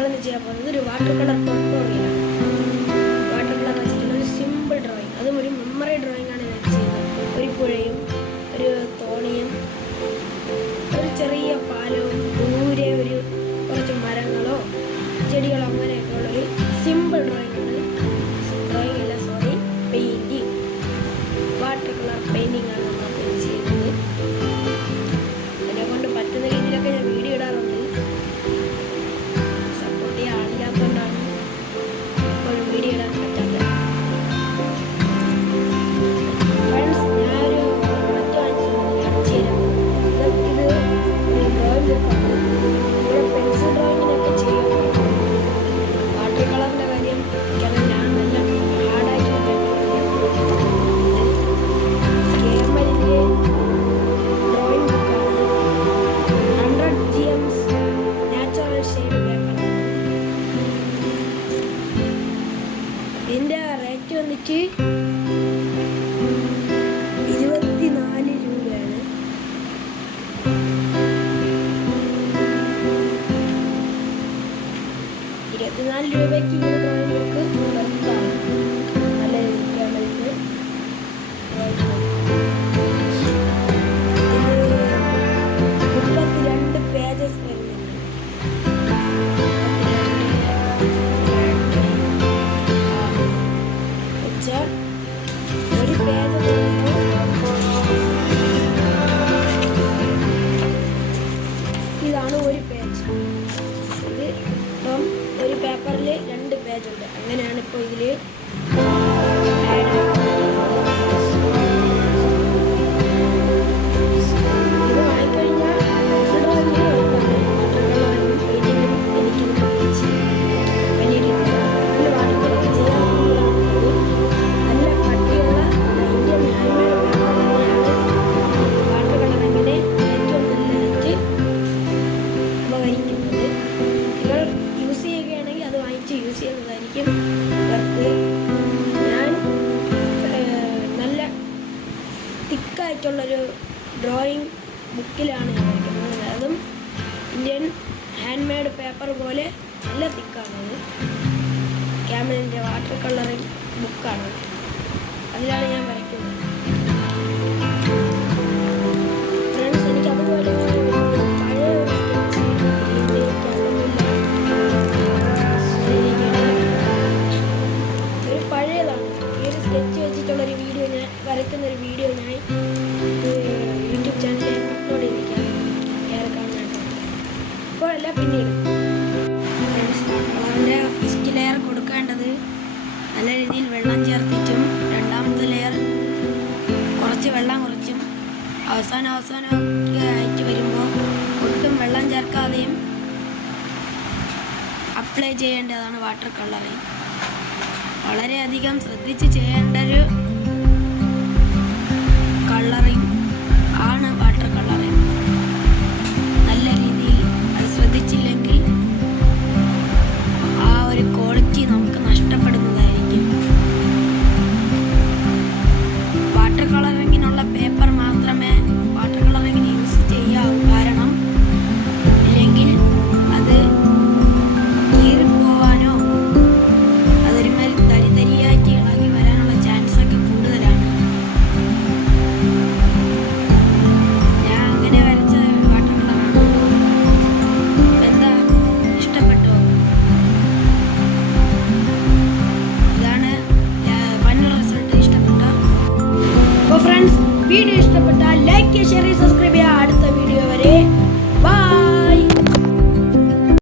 നമ്മളിന്ന് ചെയ്യാൻ പോകുന്നത് ഒരു വാട്ടർ കളർ ട്യൂട്ടോറിയലാണ്. വാട്ടർ കളർ വെച്ചിട്ടുള്ള ഒരു സിമ്പിൾ ഡ്രോയിങ്, അതും ഒരു മെമ്മറി ഡ്രോയിങ് ആണ് ഞാൻ ചെയ്യുന്നത്. ഒരു പുഴയും ഒരു തോണിയും ഒരു ചെറിയ പാലവും ദൂരെ ഒരു കുറച്ച് മരങ്ങളോ ചെടികളോ അങ്ങനെയൊക്കെ ഉള്ളൊരു സിമ്പിൾ ഡ്രോയിങ് ആണ്. ഡ്രോയിങ് അല്ല, sorry, painting. Water colour painting ആണ് നമ്മൾ ചെയ്യുന്നത്. എന്നെ കൊണ്ട് പറ്റുന്ന രീതിയിലൊക്കെ ഞാൻ വീഡിയോ ഇടാറുണ്ട്. ഇതിൻ്റെ റേറ്റ് വന്നിട്ട് 24 രൂപയാണ്. രൂപയ്ക്ക് ഈ ഡ്രോയിങ് ബുക്ക് വെറുതാണ്. നല്ല ഇരിക്കാൻ വേണ്ടി ഇത് 32 പേജസ് വരുന്നുണ്ട്. ഒരു പേജ് ഇതാണ് ഒരു പേജ്. ഇത് ഇപ്പം ഒരു പേപ്പറിൽ 2 പേജുണ്ട്. അങ്ങനെയാണ് ഇപ്പോൾ ഇതിൽ ഇത് വാങ്ങിക്കഴിഞ്ഞാൽ യൂസ് ചെയ്യുന്നതായിരിക്കും. ഞാൻ നല്ല തിക്കായിട്ടുള്ളൊരു ഡ്രോയിങ് ബുക്കിലാണ് ഞാൻ വരയ്ക്കുന്നത്. അതും ഇന്ത്യൻ ഹാൻഡ് മെയ്ഡ് പേപ്പർ പോലെ നല്ല തിക്കാണത്. ക്യാമലിൻ്റെ വാട്ടർ കളറിങ് ബുക്കാണ്, അതിലാണ് ഞാൻ വരയ്ക്കുന്നത്. ഫ്രണ്ട്സ്, എനിക്ക് അതുപോലെ വരയ്ക്കുന്നൊരു വീഡിയോ ഞാൻ യൂട്യൂബ് ചാനലിൽ അപ്ലോഡ് ചെയ്തിരിക്കാം. കയറി കാണാനായിട്ട്. ഇപ്പോഴല്ല, പിന്നീട്. ഫ്രണ്ട്സ്, കളറിൻ്റെ ഫസ്റ്റ് ലെയർ കൊടുക്കേണ്ടത് നല്ല രീതിയിൽ വെള്ളം ചേർത്തിട്ടും രണ്ടാമത്തെ ലെയർ കുറച്ച് വെള്ളം കുറച്ചും അവസാനമൊക്കെ ആയിട്ട് വരുമ്പോൾ ഒട്ടും വെള്ളം ചേർക്കാതെയും അപ്ലൈ ചെയ്യേണ്ടതാണ് വാട്ടർ കളറിങ്. വളരെയധികം ശ്രദ്ധിച്ച് ചെയ്യേണ്ട ഒരു